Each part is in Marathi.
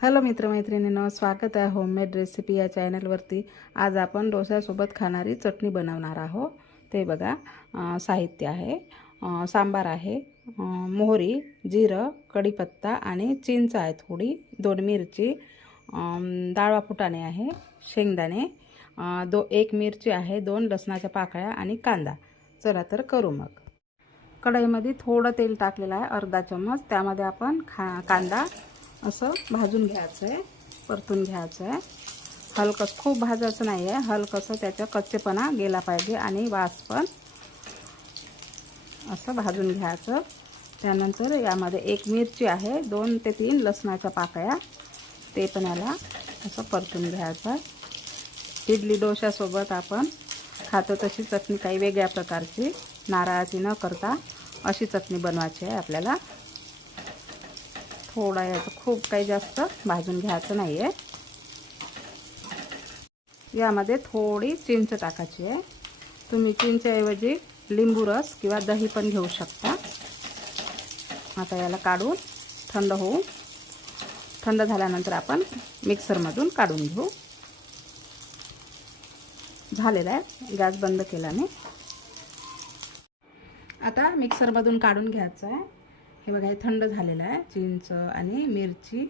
हॅलो मित्रमैत्रिणींनो स्वागत आहे होममेड रेसिपी या चॅनलवरती आज आपण डोस्यासोबत खाणारी चटणी बनवणार आहोत. ते बघा साहित्य आहे सांबार आहे मोहरी जिरं कढीपत्ता आणि चिंच आहे थोडी दोन मिरची डाळवा फुटाणे आहे शेंगदाणे दो एक मिरची आहे दोन लसणाच्या पाकळ्या आणि कांदा. चला तर करू मग. कढईमध्ये थोडं तेल टाकलेलं आहे अर्धा चम्मच. त्यामध्ये आपण खा कांदा असं भाजून घ्यायचं आहे परतून घ्यायचं आहे. हलकस खूप भाजायचं नाही आहे. हलकसं त्याचा कच्चेपणा गेला पाहिजे आणि वास पण असं भाजून घ्यायचं. त्यानंतर यामध्ये एक मिरची आहे दोन ते तीन लसणाच्या पाकळ्या. ते पण याला असं परतून घ्यायचं इडली डोशासोबत आपण खातो तशी चटणी काही वेगळ्या प्रकारची नारळाची न करता अशी चटणी बनवायची आहे आपल्याला. थोडा याचं खूप काही जास्त भाजून घ्यायचं नाही आहे यामध्ये थोडी चिंच टाकायची आहे. तुम्ही चिंचऐवजी लिंबू रस किंवा दही पण घेऊ शकता. आता याला काढून थंड होऊ थंड झाल्यानंतर आपण मिक्सरमधून काढून घेऊ. झालेला आहे. गॅस बंद केला आता मिक्सरमधून काढून घ्यायचं आहे. हे बघा हे थंड झालेलं आहे. चिंच आणि मिरची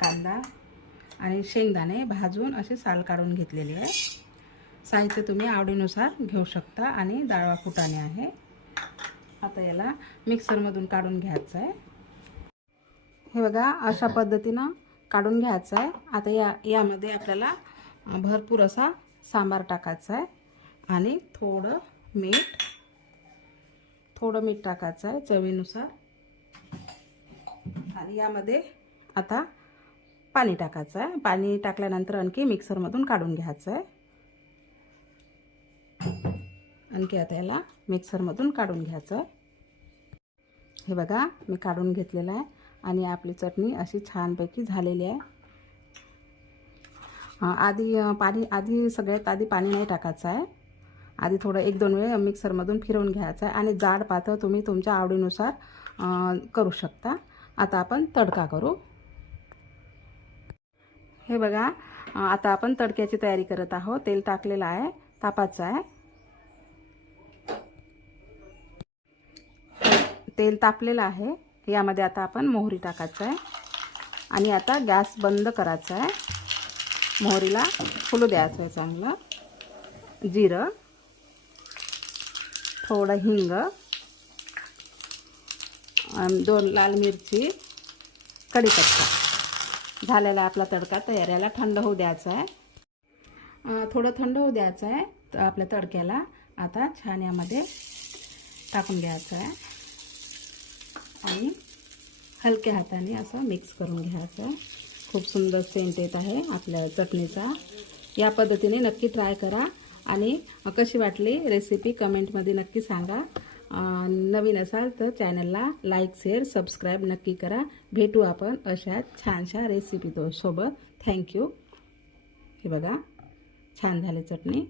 कांदा आणि शेंगदाणे भाजून असे साल काढून घेतलेले आहे. साहित्य तुम्ही आवडीनुसार घेऊ शकता आणि डाळवा फुटाणे आहे. आता याला मिक्सरमधून काढून घ्यायचं आहे. हे बघा अशा पद्धतीनं काढून घ्यायचं आहे. आता या यामध्ये आपल्याला भरपूर असा सांबार टाकायचा आहे आणि थोडं मीठ थोडं मीठ टाकायचं आहे चवीनुसार. आणि यामध्ये आता पाणी टाकायचं आहे. पाणी टाकल्यानंतर आणखी मिक्सरमधून काढून घ्यायचं आहे. आणखी आता याला मिक्सरमधून काढून घ्यायचं आहे. हे बघा मी काढून घेतलेलं आहे. आणि आपली चटणी अशी छानपैकी झालेली आहे. आधी पाणी आधी सगळ्यात आधी पाणी नाही टाकायचं आहे. आधी थोडं एक दोन वेळ मिक्सरमधून फिरवून घ्यायचं आहे आणि जाड पातळ तुम्ही तुमच्या आवडीनुसार करू शकता. आता आपण तडका करू. हे बघा आता आपण तडक्याची तयारी करत आहोत. तेल टाकलेलं आहे तापाचं आहे. तेल तापलेलं आहे. यामध्ये आता आपण मोहरी टाकायचं आहे. आणि आता गॅस बंद करायचा आहे. मोहरीला फुलू द्यायचं आहे चांगलं. जिरं. थोडं हिंग दोन लाल मिरची कढीपत्ता. झालेला आपला तडका तयार याला थंड होऊ द्यायचा आहे. थोडं थंड होऊ द्यायचं आहे तर आपल्या तडक्याला. आता छान यामध्ये टाकून द्यायचं आहे. आणि हलक्या हाताने असं मिक्स करून घ्यायचं खूप सुंदर सेंट येत आहे आपल्या चटणीचा. या पद्धतीने नक्की ट्राय करा. आणि कशी वाटली रेसिपी कमेंटमध्ये नक्की सांगा. नवीन असाल तर चॅनलला लाईक शेअर सबस्क्राईब नक्की करा. भेटू आपण अशा छानशा रेसिपी तो सोबत. थँक्यू हे बघा छान झाले चटणी.